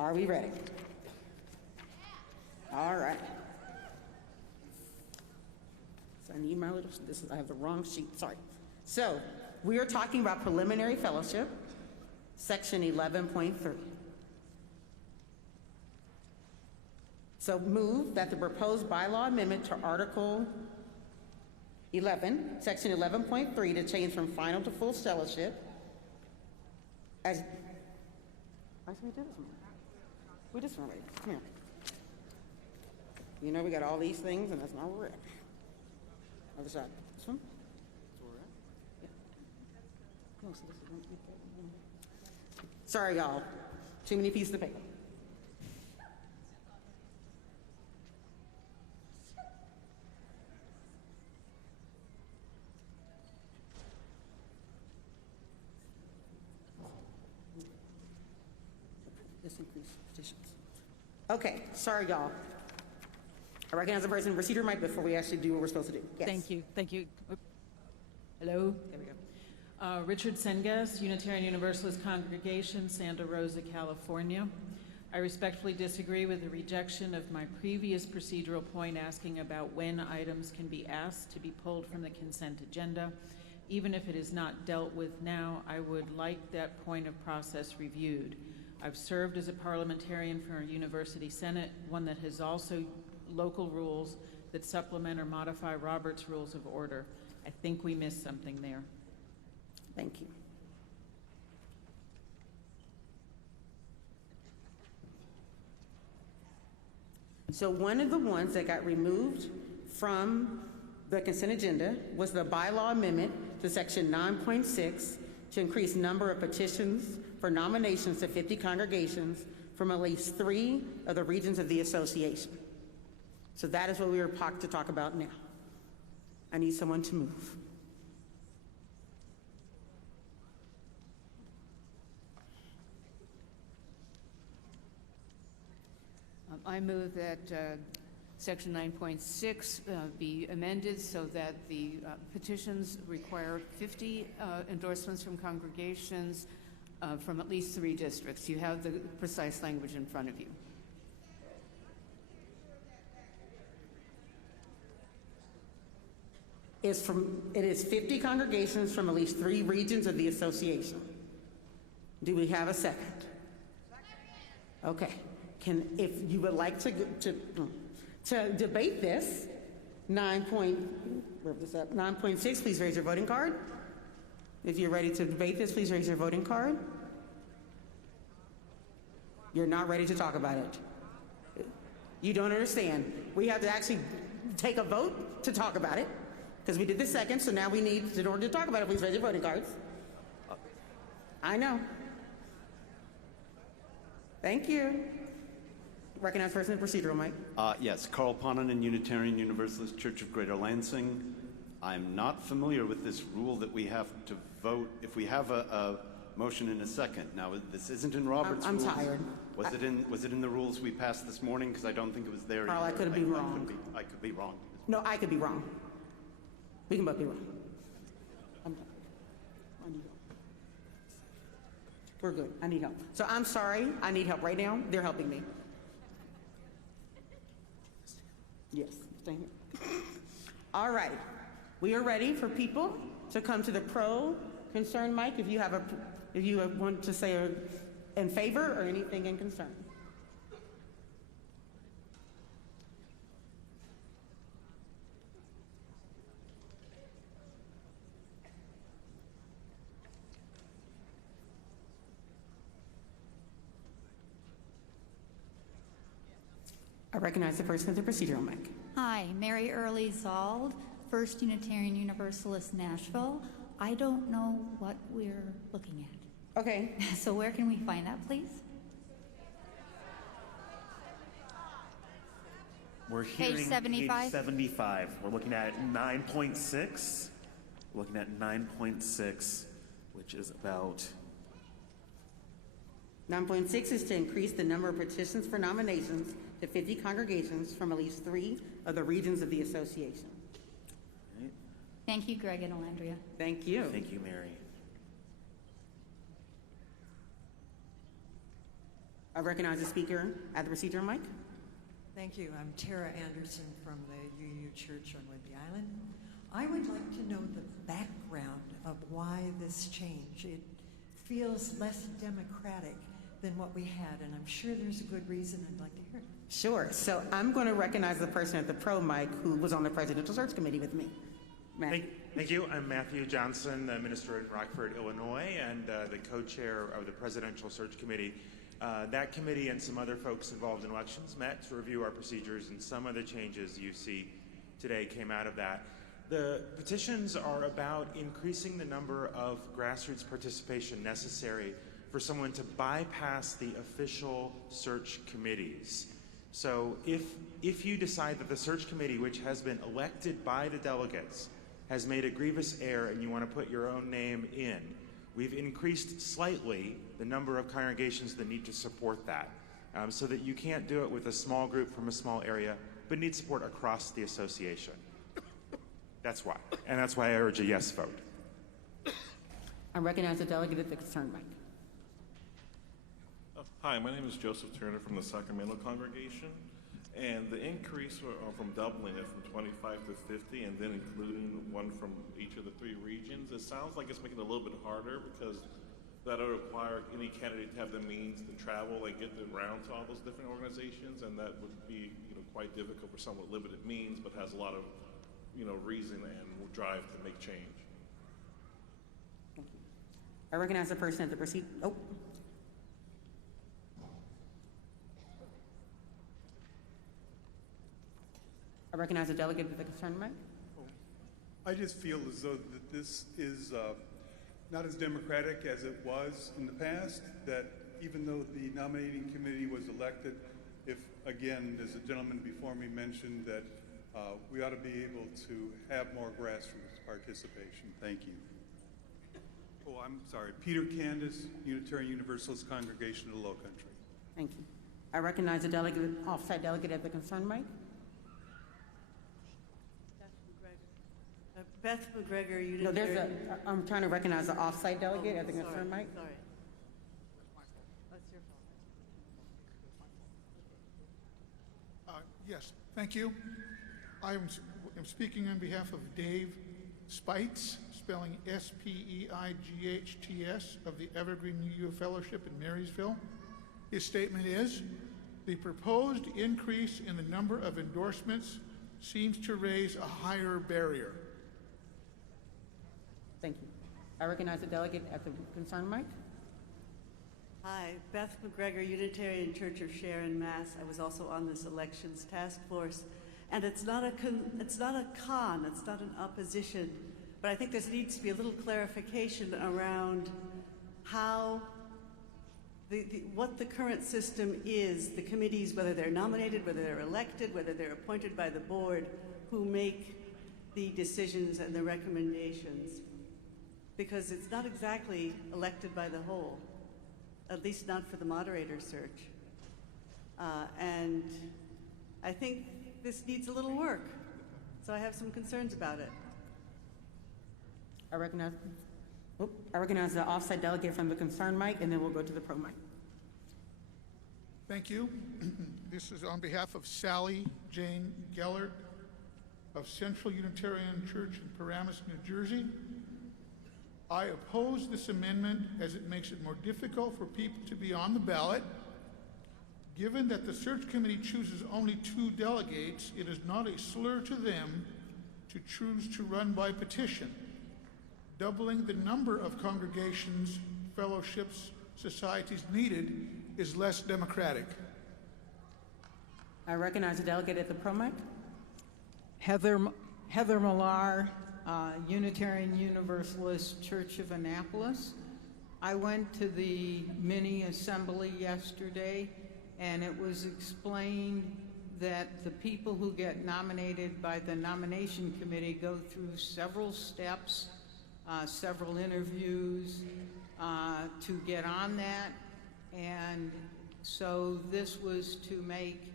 Are we ready? All right. So I need my little, I have the wrong sheet, sorry. So we are talking about preliminary fellowship, section 11.3. So move that the proposed bylaw amendment to Article 11, section 11.3 to change from final to full fellowship as, why should we do this one? We just want to, come here. You know we got all these things and that's not where we're at. Other side, this one? That's where we're at? Yeah. No, so this is one. Sorry y'all, too many pieces of paper. Petitions. Okay, sorry y'all. I recognize the person in procedure mic before we actually do what we're supposed to do. Yes. Thank you. Hello? There we go. Richard Sengas, Unitarian Universalist Congregation, Santa Rosa, California. I respectfully disagree with the rejection of my previous procedural point asking about when items can be asked to be pulled from the consent agenda. Even if it is not dealt with now, I would like that point of process reviewed. I've served as a parliamentarian for a university senate, one that has also local rules that supplement or modify Robert's Rules of Order. I think we missed something there. Thank you. So one of the ones that got removed from the consent agenda was the bylaw amendment to section 9.6 to increase number of petitions for nominations to 50 congregations from at least 3 of the regions of the association. So that is what we are to talk about now. I need someone to move. I move that Section 9.6 be amended so that the petitions require 50 endorsements from congregations from at least 3 districts. You have the precise language in front of you. It is 50 congregations from at least 3 regions of the association. Do we have a second? Okay. If you would like to debate this, 9.6, please raise your voting card. If you're ready to debate this, please raise your voting card. You're not ready to talk about it. You don't understand. We have to actually take a vote to talk about it because we did the second, so now we need, in order to talk about it, please raise your voting cards. I know. Thank you. Recognize person in procedural, Mike. Yes, Carl Ponanen, Unitarian Universalist Church of Greater Lansing. I'm not familiar with this rule that we have to vote if we have a motion in a second. Now, this isn't in Robert's rules. I'm tired. Was it in the rules we passed this morning? Because I don't think it was there. Carl, I could be wrong. I could be wrong. No, I could be wrong. We can both be wrong. We're good. I need help. So I'm sorry. I need help right now. They're helping me. Yes, stay here. All right. We are ready for people to come to the pro concern mic if you want to say in favor or anything in concern. I recognize the person at the procedural mic. Hi, Mary Early Zald, First Unitarian Universalist, Nashville. I don't know what we're looking at. Okay. So where can we find that, please? We're hearing page 75. Page 75. We're looking at 9.6. We're looking at 9.6, which is about 9.6 is to increase the number of petitions for nominations to 50 congregations from at least 3 of the regions of the association. right. Thank you, Greg and Alandria. Thank you. Thank you, Mary. I recognize the speaker at the procedure mic. Thank you. I'm Tara Anderson from the UU Church on Whidbey Island. I would like to know the background of why this change. It feels less democratic than what we had, and I'm sure there's a good reason. I'd like to hear it. Sure. So I'm going to recognize the person at the pro mic who was on the Presidential Search Committee with me. Matthew. Thank you. I'm Matthew Johnson, the minister in Rockford, Illinois, and the co-chair of the Presidential Search Committee. That committee and some other folks involved in elections met to review our procedures, and some of the changes you see today came out of that. The petitions are about increasing the number of grassroots participation necessary for someone to bypass the official search committees. So if you decide that the search committee, which has been elected by the delegates, has made a grievous error and you want to put your own name in, we've increased slightly the number of congregations that need to support that, so that you can't do it with a small group from a small area, but need support across the association. That's why. And that's why I urge a yes vote. I recognize the delegate at the concerned mic. Hi, my name is Joseph Turner from the Sacramento congregation, and the increase from doubling it from 25 to 50 and then including one from each of the 3 regions, it sounds like it's making it a little bit harder because that'll require any candidate to have the means to travel and get around to all those different organizations, and that would be quite difficult for someone with limited means but has a lot of reason and drive to make change. Thank you. I recognize the person at the proceed. Oh. I recognize the delegate at the concerned mic. I just feel as though that this is not as democratic as it was in the past, that even though the nominating committee was elected, if, again, as the gentleman before me mentioned, that we ought to be able to have more grassroots participation. Thank you. Oh, I'm sorry. Peter Candace, Unitarian Universalist Congregation of the Low Country. Thank you. I recognize the delegate, off-site delegate at the concerned mic. Beth McGregor, Unitarian. No, there's I'm trying to recognize the off-site delegate at the concerned mic. Sorry. That's your fault. Yes, thank you. I'm speaking on behalf of Dave Spites, spelling S-P-E-I-G-H-T-S, of the Evergreen UU Fellowship in Marysville. His statement is, the proposed increase in the number of endorsements seems to raise a higher barrier. Thank you. I recognize the delegate at the concerned mic. Hi, Beth McGregor, Unitarian Church of Sharon, Mass. I was also on this elections task force, and it's not a con, it's not an opposition, but I think there needs to be a little clarification around how what the current system is, the committees, whether they're nominated, whether they're elected, whether they're appointed by the board, who make the decisions and the recommendations. Because it's not exactly elected by the whole, at least not for the moderator search. And I think this needs a little work, so I have some concerns about it. I recognize the off-site delegate from the concerned mic, and then we'll go to the pro mic. Thank you. This is on behalf of Sally Jane Gellert of Central Unitarian Church in Paramus, New Jersey. I oppose this amendment as it makes it more difficult for people to be on the ballot. Given that the search committee chooses only 2 delegates, it is not a slur to them to choose to run by petition. Doubling the number of congregations, fellowships, societies needed is less democratic. I recognize the delegate at the pro mic. Heather Millar, Unitarian Universalist Church of Annapolis. I went to the mini assembly yesterday, and it was explained that the people who get nominated by the nomination committee go through several steps, several interviews to get on that, and so this was to make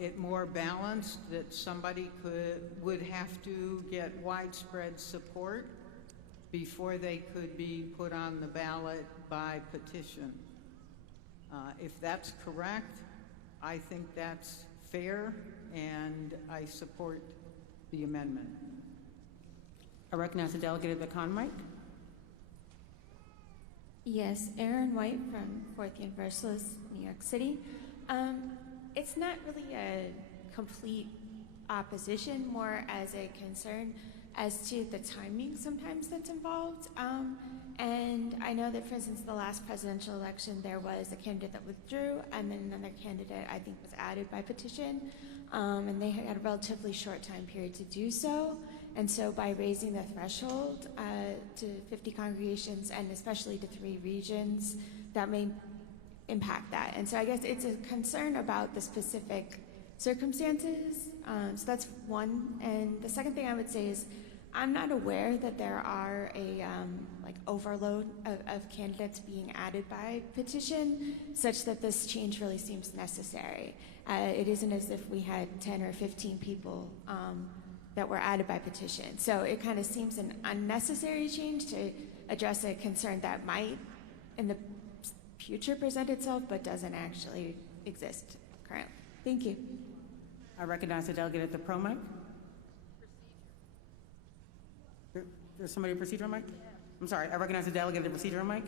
it more balanced, that somebody would have to get widespread support before they could be put on the ballot by petition. If that's correct, I think that's fair, and I support the amendment. I recognize the delegate at the con mic. Yes, Erin White from Fourth Universalist, New York City. It's not really a complete opposition, more as a concern as to the timing sometimes that's involved. And I know that, for instance, the last presidential election, there was a candidate that withdrew, and then another candidate, I think, was added by petition. And they had a relatively short time period to do so. And so by raising the threshold to 50 congregations, and especially to 3 regions, that may impact that. And so I guess it's a concern about the specific circumstances. So that's one. And the second thing I would say is, I'm not aware that there are a like overload of candidates being added by petition, such that this change really seems necessary. It isn't as if we had 10 or 15 people that were added by petition. So it kind of seems an unnecessary change to address a concern that might in the future present itself, but doesn't actually exist currently. Thank you. I recognize the delegate at the pro mic. There's somebody at procedural mic? I'm sorry, I recognize the delegate at the procedural mic.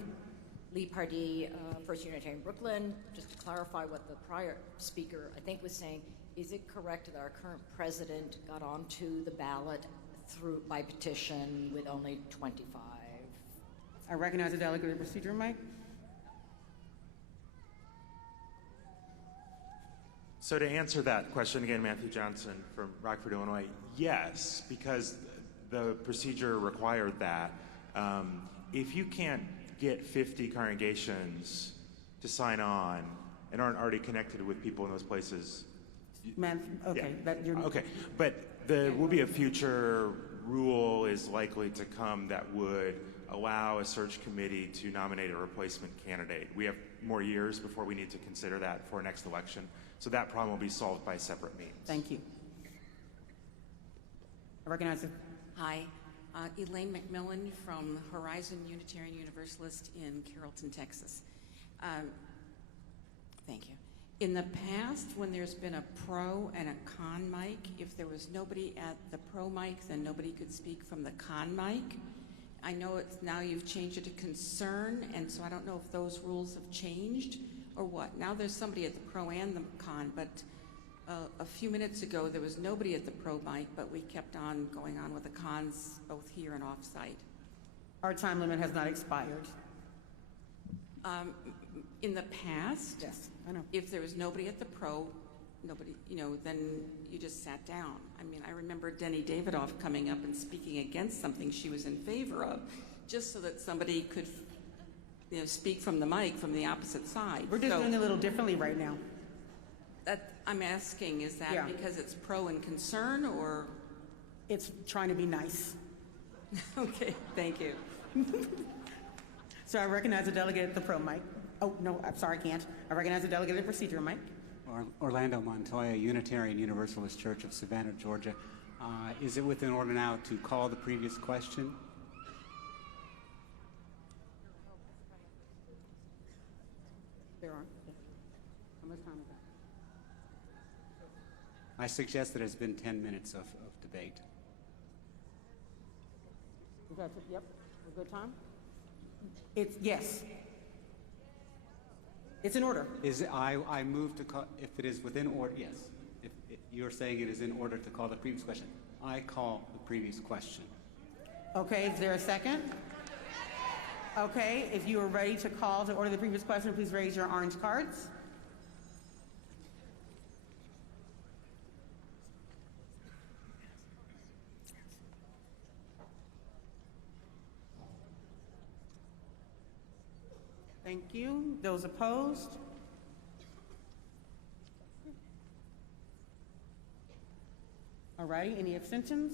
Lee Pardee, First Unitarian Brooklyn. Just to clarify what the prior speaker, I think, was saying, is it correct that our current president got onto the ballot by petition with only 25? I recognize the delegate at the procedural mic. So to answer that question again, Matthew Johnson from Rockford, Illinois, yes, because the procedure required that. If you can't get 50 congregations to sign on and aren't already connected with people in those places, Okay, yeah. Okay, but there will be a future rule is likely to come that would allow a search committee to nominate a replacement candidate. We have more years before we need to consider that for next election, so that problem will be solved by separate means. Thank you. I recognize it. Hi, Elaine McMillan from Horizon Unitarian Universalist in Carrollton, Texas. Thank you. In the past, when there's been a pro and a con mic, if there was nobody at the pro mic, then nobody could speak from the con mic. I know it's now you've changed it to concern, and so I don't know if those rules have changed or what. Now there's somebody at the pro and the con, but a few minutes ago there was nobody at the pro mic, but we kept on going on with the cons both here and off-site. Our time limit has not expired. In the past, Yes, I know. if there was nobody at the pro, nobody, then you just sat down. I mean, I remember Denny Davidoff coming up and speaking against something she was in favor of, just so that somebody could, speak from the mic from the opposite side. We're just doing it a little differently right now. That I'm asking, is that Yeah. because it's pro and concern, or? It's trying to be nice. Okay, thank you. So I recognize the delegate at the pro mic. Oh, no, I'm sorry, I can't. I recognize the delegate at the procedural mic. Orlando Montoya, Unitarian Universalist Church of Savannah, Georgia. Is it within order now to call the previous question? There are. How much time is that? I suggest that it's been 10 minutes of debate. Is that, yep, a good time? It's, yes. It's in order. I move to call, if it is within order, yes. If you're saying it is in order to call the previous question, I call the previous question. Okay, is there a second? Okay, if you are ready to call to order the previous question, please raise your orange cards. Thank you. Those opposed? All righty, any abstentions?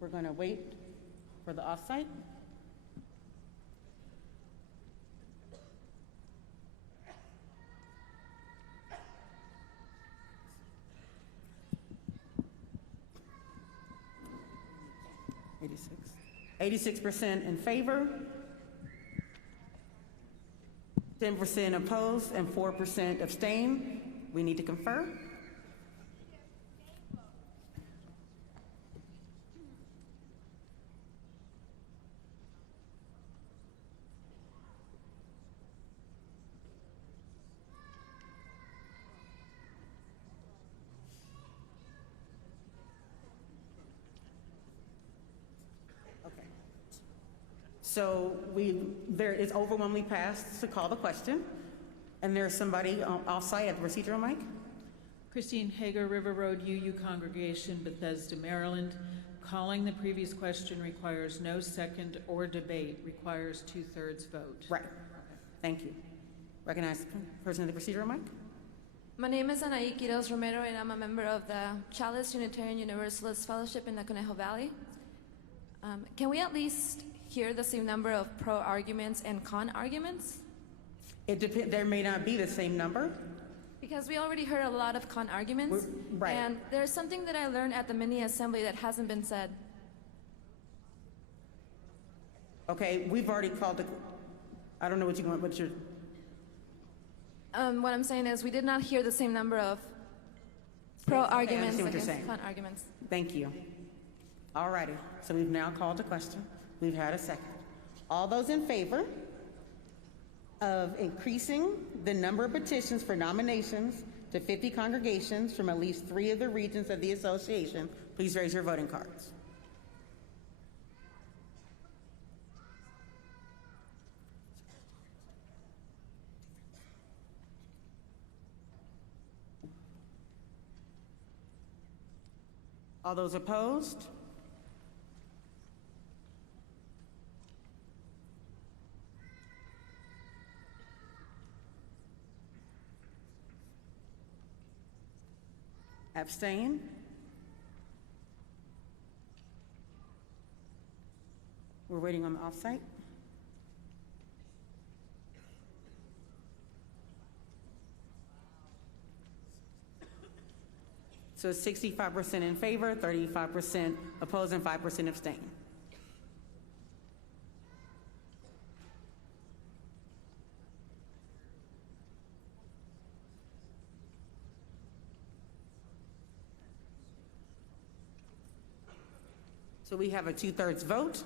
We're going to wait for the offsite. $86% in favor. 10% opposed, and 4% abstain. We need to confer. So there is overwhelmingly passed to call the question. And there's somebody off-site at the procedural mic. Christine Hager, River Road UU Congregation, Bethesda, Maryland. Calling the previous question requires no second or debate, requires 2/3 vote. Right. Thank you. Recognize the person at the procedural mic. My name is Anaí Quiroz Romero, and I'm a member of the Chalice Unitarian Universalist Fellowship in the Conejo Valley. Can we at least hear the same number of pro arguments and con arguments? It depends. There may not be the same number. Because we already heard a lot of con arguments. Right. And there's something that I learned at the mini assembly that hasn't been said. Okay, we've already called the, I don't know what you want, but you're. What I'm saying is we did not hear the same number of pro arguments against con arguments. Thank you. All righty. So we've now called the question. We've had a second. All those in favor of increasing the number of petitions for nominations to 50 congregations from at least 3 of the regions of the association, please raise your voting cards. All those opposed? Abstain? We're waiting on the offsite. So 65% in favor, 35% opposed, and 5% abstain. So we have a 2/3 vote.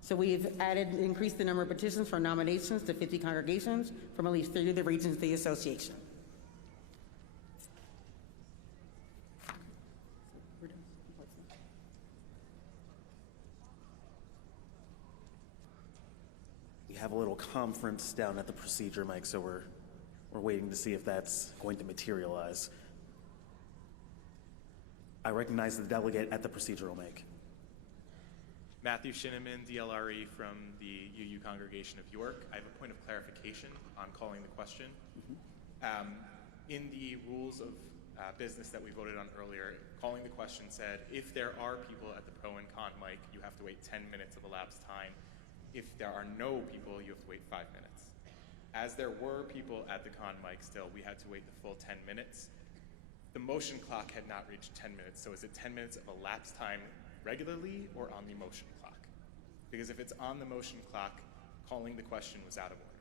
So we've increased the number of petitions for nominations to 50 congregations from at least 3 of the regions of the association. We have a little conference down at the procedure mic, so we're waiting to see if that's going to materialize. I recognize the delegate at the procedural mic. Matthew Shinneman, DLRE from the UU Congregation of York. I have a point of clarification on calling the question. In the rules of business that we voted on earlier, calling the question said, if there are people at the pro and con mic, you have to wait 10 minutes of elapsed time. If there are no people, you have to wait 5 minutes. As there were people at the con mic still, we had to wait the full 10 minutes. The motion clock had not reached 10 minutes, so is it 10 minutes of elapsed time regularly or on the motion clock? Because if it's on the motion clock, calling the question was out of order.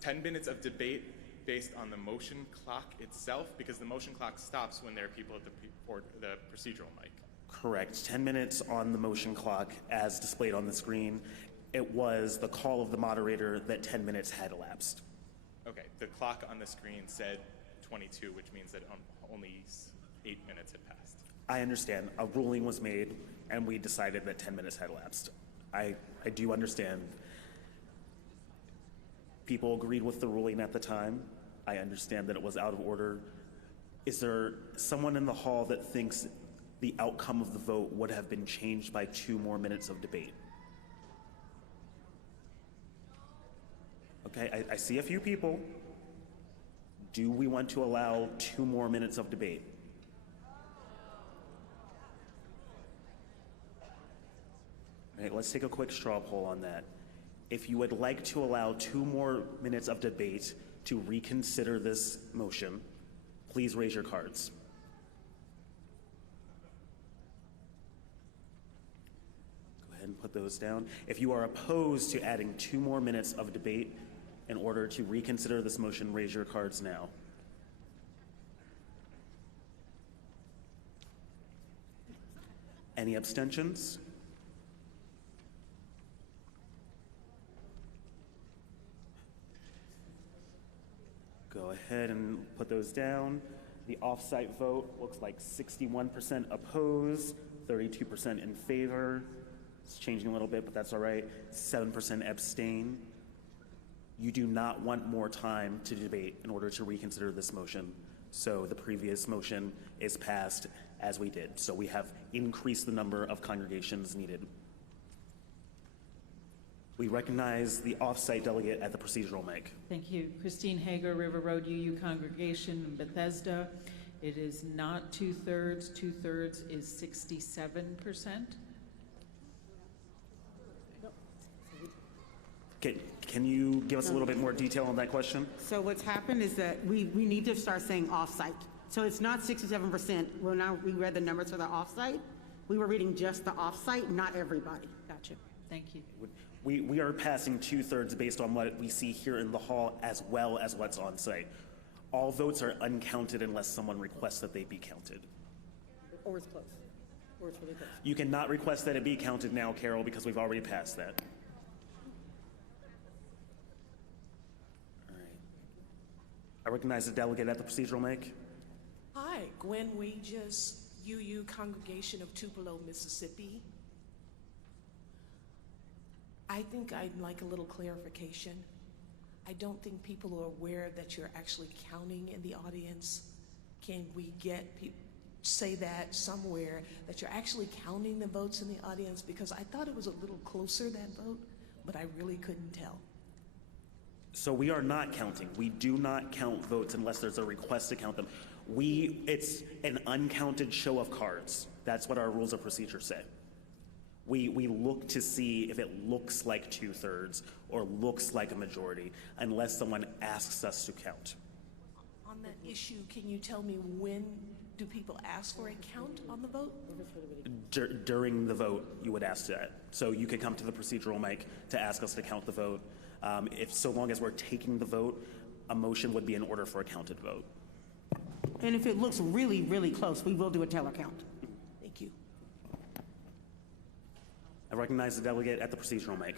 "10 minutes of debate based on the motion clock itself, because the motion clock stops when there are people at the procedural mic." Correct. 10 minutes on the motion clock as displayed on the screen. It was the call of the moderator that 10 minutes had elapsed. Okay, the clock on the screen said 22, which means that only 8 minutes had passed. I understand. A ruling was made, and we decided that 10 minutes had elapsed. I do understand. People agreed with the ruling at the time. I understand that it was out of order. Is there someone in the hall that thinks the outcome of the vote would have been changed by 2 more minutes of debate? Okay, I see a few people. Do we want to allow 2 more minutes of debate? Okay, let's take a quick straw poll on that. If you would like to allow 2 more minutes of debate to reconsider this motion, please raise your cards. ahead and put those down. If you are opposed to adding 2 more minutes of debate in order to reconsider this motion, raise your cards now. Any abstentions? Go ahead and put those down. The off-site vote looks like 61% opposed, 32% in favor. It's changing a little bit, but that's all right. 7% abstain. You do not want more time to debate in order to reconsider this motion. So the previous motion is passed as we did. So we have increased the number of congregations needed. We recognize the off-site delegate at the procedural mic. Thank you. Christine Hager, River Road UU Congregation in Bethesda. It is not 2/3. 2/3 is 67%. Can you give us a little bit more detail on that question? So what's happened is that we need to start saying off-site. So it's not 67%. Well, now we read the numbers for the off-site. We were reading just the off-site, not everybody. Gotcha. Thank you. We are passing 2/3 based on what we see here in the hall as well as what's on site. All votes are uncounted unless someone requests that they be counted. Or it's close. Or it's really close. You cannot request that it be counted now, Carol, because we've already passed that. All right. I recognize the delegate at the procedural mic. Hi, Gwen Wages, UU Congregation of Tupelo, Mississippi. I think I'd like a little clarification. I don't think people are aware that you're actually counting in the audience. Can we say that somewhere, that you're actually counting the votes in the audience? Because I thought it was a little closer, that vote, but I really couldn't tell. So we are not counting. We do not count votes unless there's a request to count them. It's an uncounted show of cards. That's what our rules of procedure say. We look to see if it looks like 2/3 or looks like a majority, unless someone asks us to count. On that issue, can you tell me when do people ask for a count on the vote? During the vote, you would ask that. So you could come to the procedural mic to ask us to count the vote. So long as we're taking the vote, a motion would be in order for a counted vote. And if it looks really, really close, we will do a teller count. Thank you. I recognize the delegate at the procedural mic.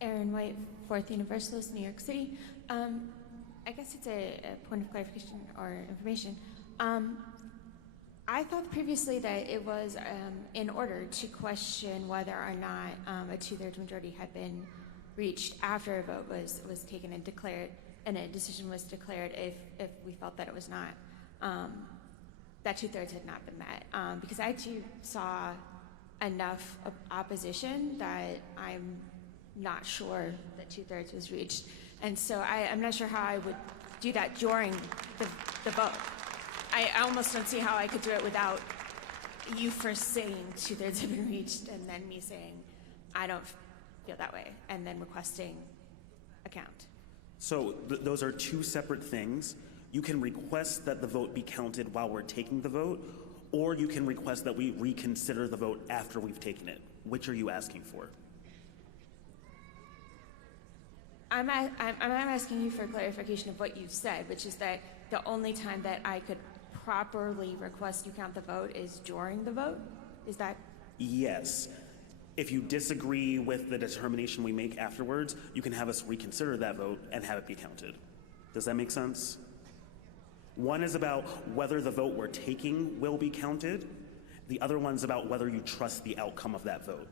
Erin White, Fourth Universalist, New York City. I guess it's a point of clarification or information. I thought previously that it was in order to question whether or not a 2/3 majority had been reached after a vote was taken and declared, and a decision was declared if we felt that it was not, that 2/3 had not been met. Because I too saw enough opposition that I'm not sure that 2/3 was reached. And so I'm not sure how I would do that during the vote. I almost don't see how I could do it without you first saying 2/3 have been reached and then me saying I don't feel that way and then requesting a count. So those are two separate things. You can request that the vote be counted while we're taking the vote, or you can request that we reconsider the vote after we've taken it. Which are you asking for? I'm asking you for clarification of what you've said, which is that the only time that I could properly request you count the vote is during the vote? Is that? Yes. If you disagree with the determination we make afterwards, you can have us reconsider that vote and have it be counted. Does that make sense? One is about whether the vote we're taking will be counted. The other one's about whether you trust the outcome of that vote.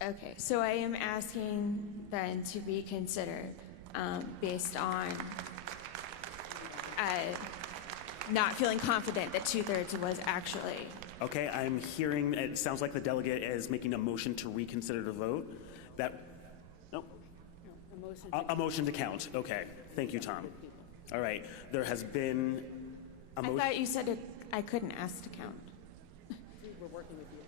Okay, so I am asking then to reconsider based on not feeling confident that 2/3 was actually. Okay, I'm hearing, it sounds like the delegate is making a motion to reconsider the vote. Nope. A motion to count. Okay, thank you, Tom. All right, there has been a motion. I thought you said I couldn't ask to count. We're working with you.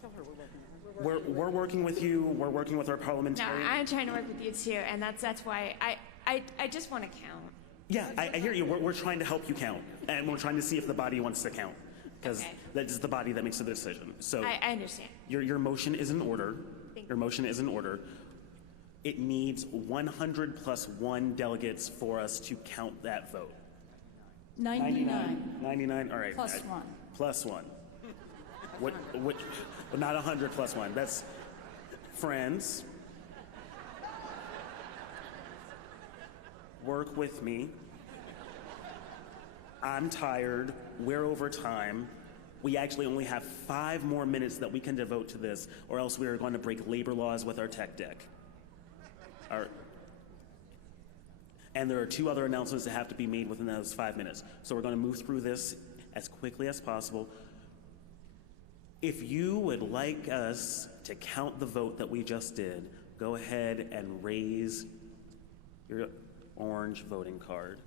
Tell her we're working with her. We're working with you. We're working with our No, parliamentarian. I'm trying to work with you too, and that's why I just want to count. Yeah, I hear you. We're trying to help you count, and we're trying to see if the body wants to count. because Okay. that's the body that makes the decision. So I understand. your motion is in order. Thank Your motion is in order. It needs 100 plus 1 delegates for us to count that vote. 99. 99, all right. Plus 1. Plus 1. What, well, not 100 plus 1. That's friends. Work with me. I'm tired. We're over time. We actually only have 5 more minutes that we can devote to this, or else we are going to break labor laws with our tech deck. And there are 2 other announcements that have to be made within those 5 minutes. So we're going to move through this as quickly as possible. If you would like us to count the vote that we just did, go ahead and raise your orange voting card.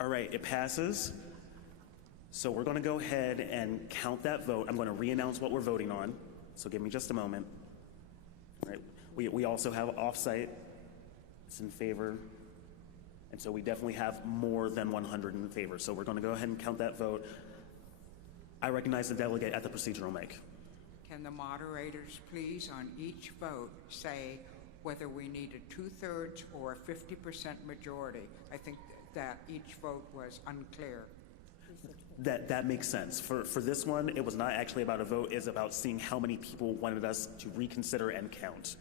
All right, it passes. So we're going to go ahead and count that vote. I'm going to re-announce what we're voting on. So give me just a moment. All right. We also have off-site. It's in favor. And so we definitely have more than 100 in favor. So we're going to go ahead and count that vote. I recognize the delegate at the procedural mic. Can the moderators please on each vote say whether we need a 2/3 or a 50% majority? I think that each vote was unclear. That makes sense. For this one, it was not actually about a vote. It's about seeing how many people wanted us to reconsider and count.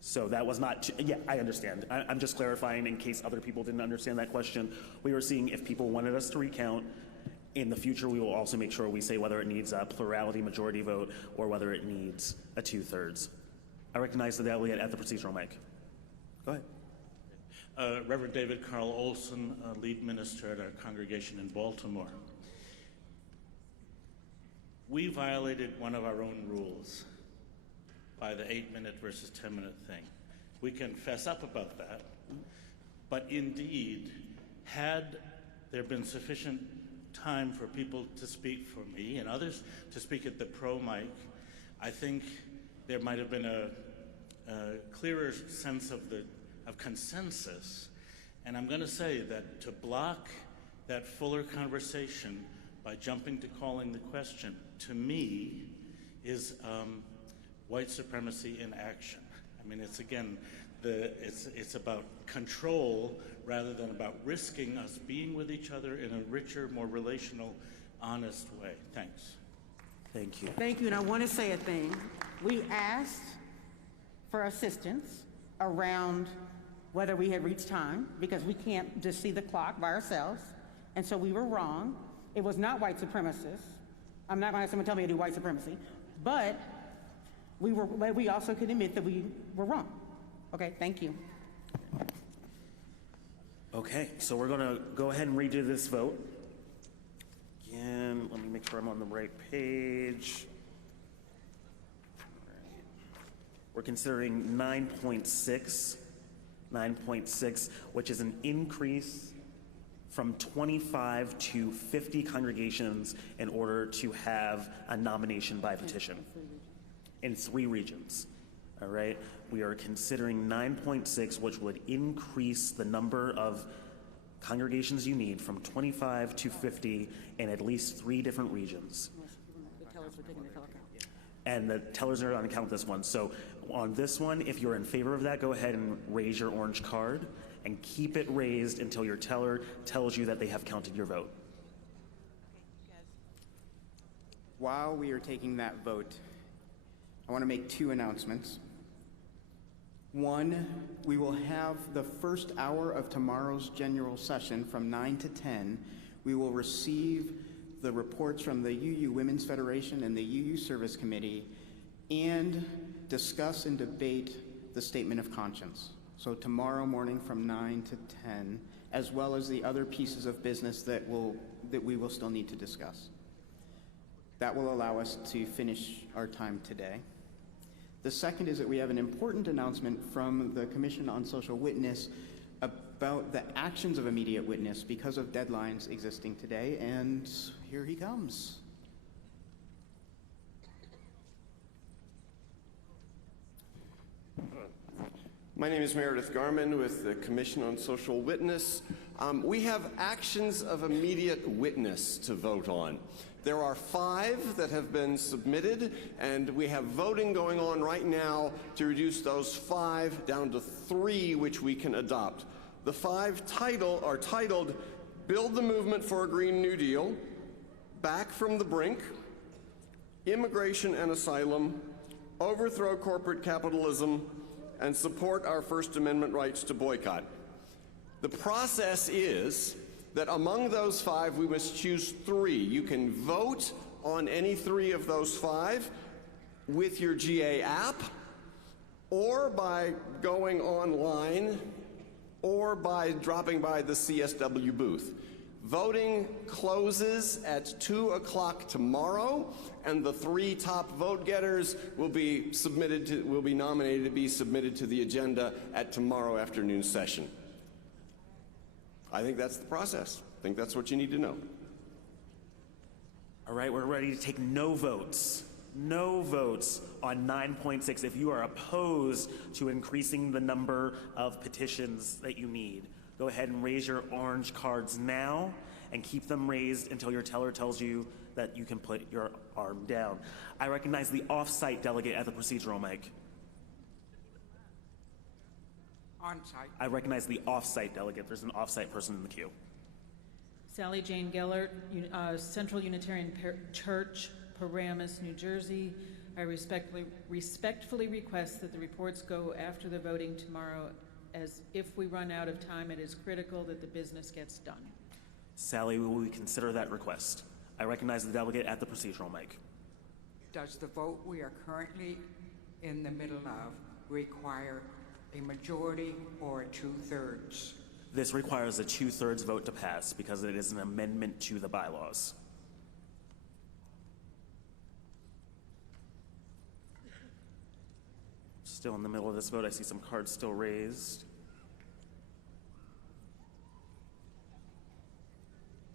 So that was not, yeah, I understand. I'm just clarifying in case other people didn't understand that question. We were seeing if people wanted us to recount. In the future, we will also make sure we say whether it needs a plurality majority vote or whether it needs a 2/3. I recognize the delegate at the procedural mic. Go ahead. Reverend David Carl Olson, lead minister at our congregation in Baltimore. We violated one of our own rules by the 8-minute versus 10-minute thing. We can fess up about that, but indeed, had there been sufficient time for people to speak, for me and others to speak at the pro mic, I think there might have been a clearer sense of consensus. And I'm going to say that to block that fuller conversation by jumping to calling the question, to me, is white supremacy in action. I mean, it's again, it's about control rather than about risking us being with each other in a richer, more relational, honest way. Thanks. Thank you. Thank you, and I want to say a thing. We asked for assistance around whether we had reached time, because we can't just see the clock by ourselves, and so we were wrong. It was not white supremacists. I'm not going to have someone tell me to do white supremacy, but we also can admit that we were wrong. Okay, thank you. Okay, so we're going to go ahead and redo this vote. Again, let me make sure I'm on the right page. All right. We're considering 9.6, which is an increase from 25 to 50 congregations in order to have a nomination by petition in 3 regions. All right, we are considering 9.6, which would increase the number of congregations you need from 25 to 50 in at least 3 different regions. And the tellers are going to count this one. So on this one, if you're in favor of that, go ahead and raise your orange card and keep it raised until your teller tells you that they have counted your vote. While we are taking that vote, I want to make 2 announcements. One, we will have the first hour of tomorrow's general session from 9 to 10. We will receive the reports from the UU Women's Federation and the UU Service Committee and discuss and debate the statement of conscience. So tomorrow morning from 9 to 10, as well as the other pieces of business that we will still need to discuss. That will allow us to finish our time today. The second is that we have an important announcement from the Commission on Social Witness about the actions of immediate witness because of deadlines existing today, and here he comes. My name is Meredith Garman with the Commission on Social Witness. We have actions of immediate witness to vote on. There are 5 that have been submitted, and we have voting going on right now to reduce those 5 down to 3 which we can adopt. The 5 are titled Build the Movement for a Green New Deal, Back from the Brink, Immigration and Asylum, Overthrow Corporate Capitalism, and Support Our First Amendment Rights to Boycott. The process is that among those 5, we must choose 3. You can vote on any 3 of those 5 with your GA app, or by going online, or by dropping by the CSW booth. Voting closes at 2 o'clock tomorrow, and the 3 top vote getters will be nominated to be submitted to the agenda at tomorrow afternoon's session. I think that's the process. I think that's what you need to know. All right, we're ready to take no votes. No votes on 9.6 if you are opposed to increasing the number of petitions that you need. Go ahead and raise your orange cards now and keep them raised until your teller tells you that you can put your arm down. I recognize the off-site delegate at the procedural mic. On-site. I recognize the off-site delegate. There's an off-site person in the queue. Sally Jane Gellert, Central Unitarian Church, Paramus, New Jersey. I respectfully request that the reports go after the voting tomorrow, as if we run out of time, it is critical that the business gets done. Sally, will we consider that request? I recognize the delegate at the procedural mic. Does the vote we are currently in the middle of require a majority or a 2/3? This requires a 2/3 vote to pass because it is an amendment to the bylaws. Still in the middle of this vote, I see some cards still raised.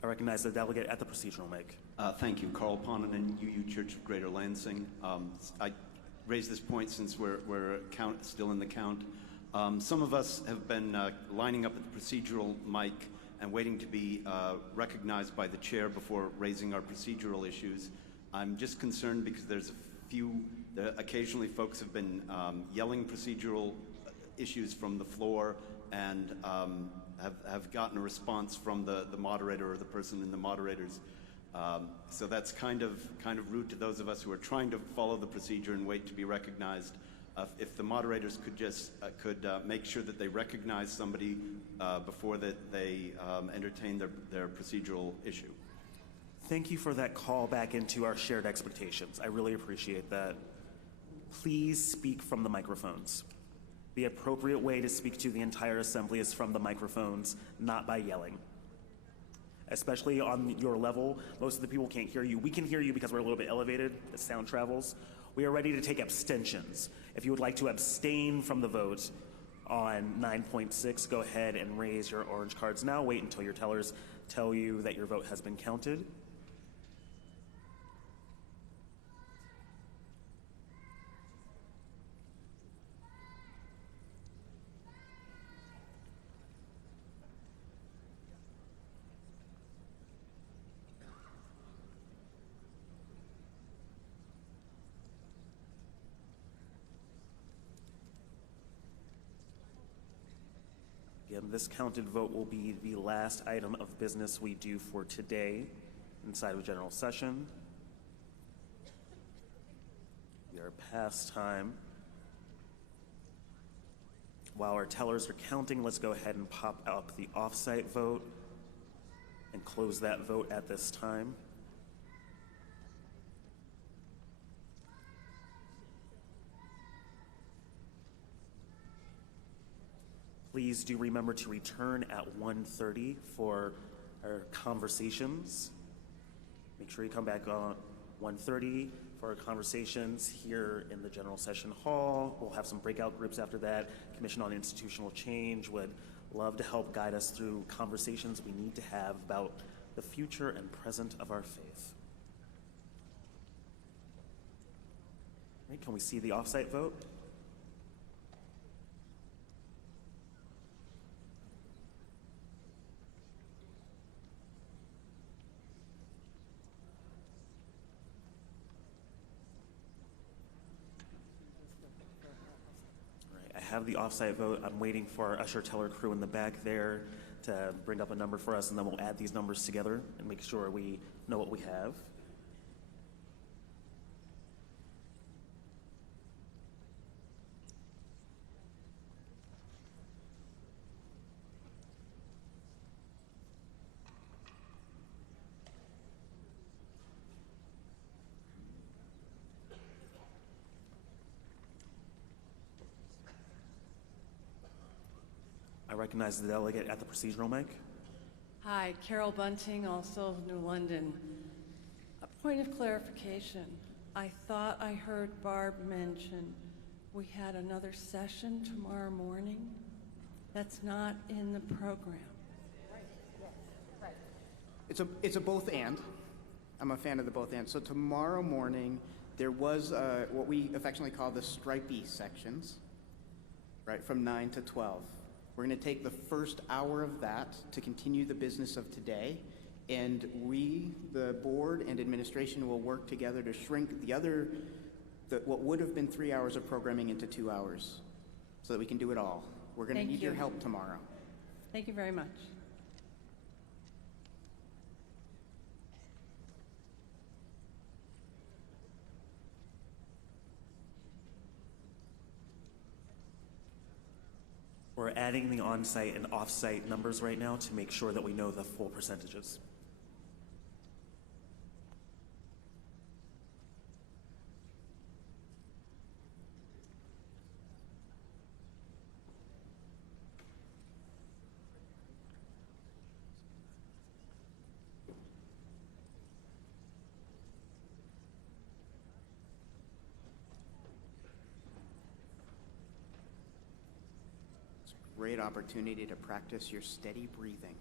I recognize the delegate at the procedural mic. Thank you, Carl Ponanen, UU Church of Greater Lansing. I raised this point since we're still in the count. Some of us have been lining up at the procedural mic and waiting to be recognized by the chair before raising our procedural issues. I'm just concerned because there's occasionally folks have been yelling procedural issues from the floor and have gotten a response from the moderator or the person in the moderators. So that's kind of rude to those of us who are trying to follow the procedure and wait to be recognized. If the moderators could just make sure that they recognize somebody before that they entertain their procedural issue. Thank you for that call back into our shared expectations. I really appreciate that. Please speak from the microphones. The appropriate way to speak to the entire assembly is from the microphones, not by yelling. Especially on your level, most of the people can't hear you. We can hear you because we're a little bit elevated as sound travels. We are ready to take abstentions. If you would like to abstain from the vote on 9.6, go ahead and raise your orange cards now. Wait until your tellers tell you that your vote has been counted. Again, this counted vote will be the last item of business we do for today inside of general session. We are past time. While our tellers are counting, let's go ahead and pop up the off-site vote and close that vote at this time. Please do remember to return at 1:30 for our conversations. Make sure you come back on 1:30 for for our conversations here in the general session hall. We'll have some breakout groups after that. Commission on Institutional Change would love to help guide us through conversations we need to have about the future and present of our faith. Right, can we see the offsite vote? I have the offsite vote. I'm waiting for our usher teller crew in the back there to bring up a number for us, and then we'll add these numbers together and make sure we know what we have. I recognize the delegate at the procedural mic. Hi, Carol Bunting, also of New London. A point of clarification. I thought I heard Barb mention we had another session tomorrow morning. That's not in the program. It's a both and. I'm a fan of the both and. So tomorrow morning, there was what we affectionately call the stripey sections, right, from 9 to 12. We're going to take the first hour of that to continue the business of today, and we, the board and administration, will work together to shrink what would have been 3 hours of programming into 2 hours so that we can do it all. We're going to need your help tomorrow. Thank you very much. We're adding the on-site and off-site numbers right now to make sure that we know the full percentages. Great opportunity to practice your steady breathing.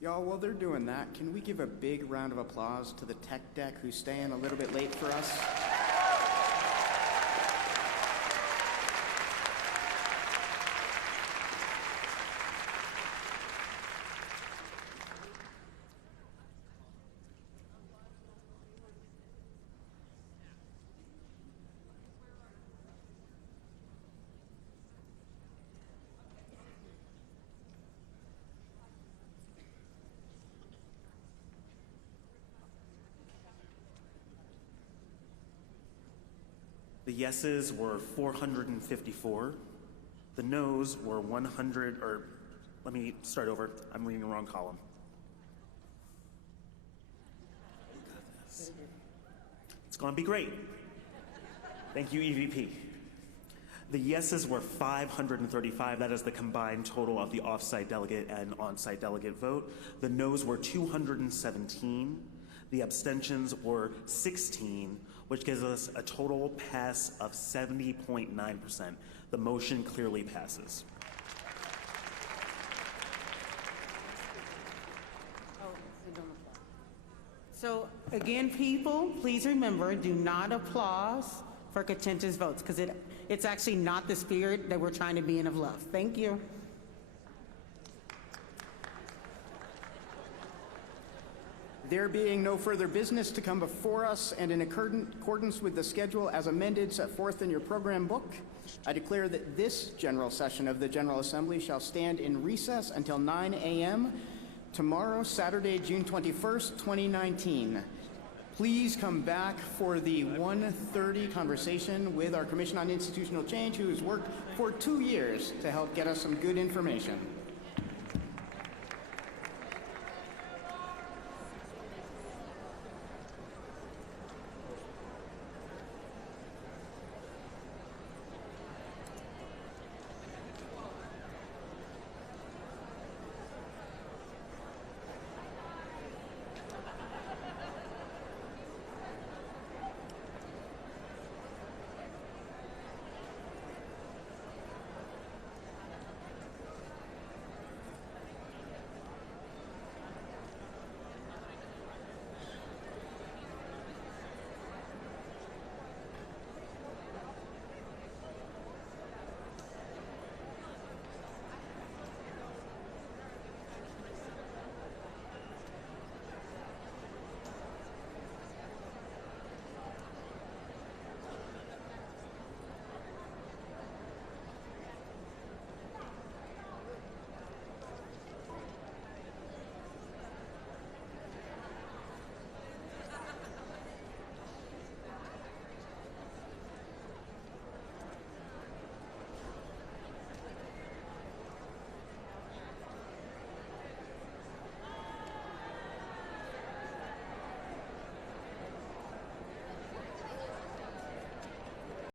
Y'all, while they're doing that, can we give a big round of applause to the tech deck who's staying a little bit late for us? The yeses were 454. The noes were 100, or let me start over. I'm reading the wrong column. It's going to be great. Thank you, EVP. The yeses were 535. That is the combined total of the off-site delegate and on-site delegate vote. The noes were 217. The abstentions were 16, which gives us a total pass of 70.9%. The motion clearly passes. So again, people, please remember, do not applause for contentious votes, because it's actually not the spirit that we're trying to be in of love. Thank you. There being no further business to come before us, and in accordance with the schedule as amended set forth in your program book, I declare that this general session of the General Assembly shall stand in recess until 9 a.m. tomorrow, Saturday, June 21st, 2019. Please come back for the 1:30 conversation with our Commission on Institutional Change, who has worked for 2 years to help get us some good information.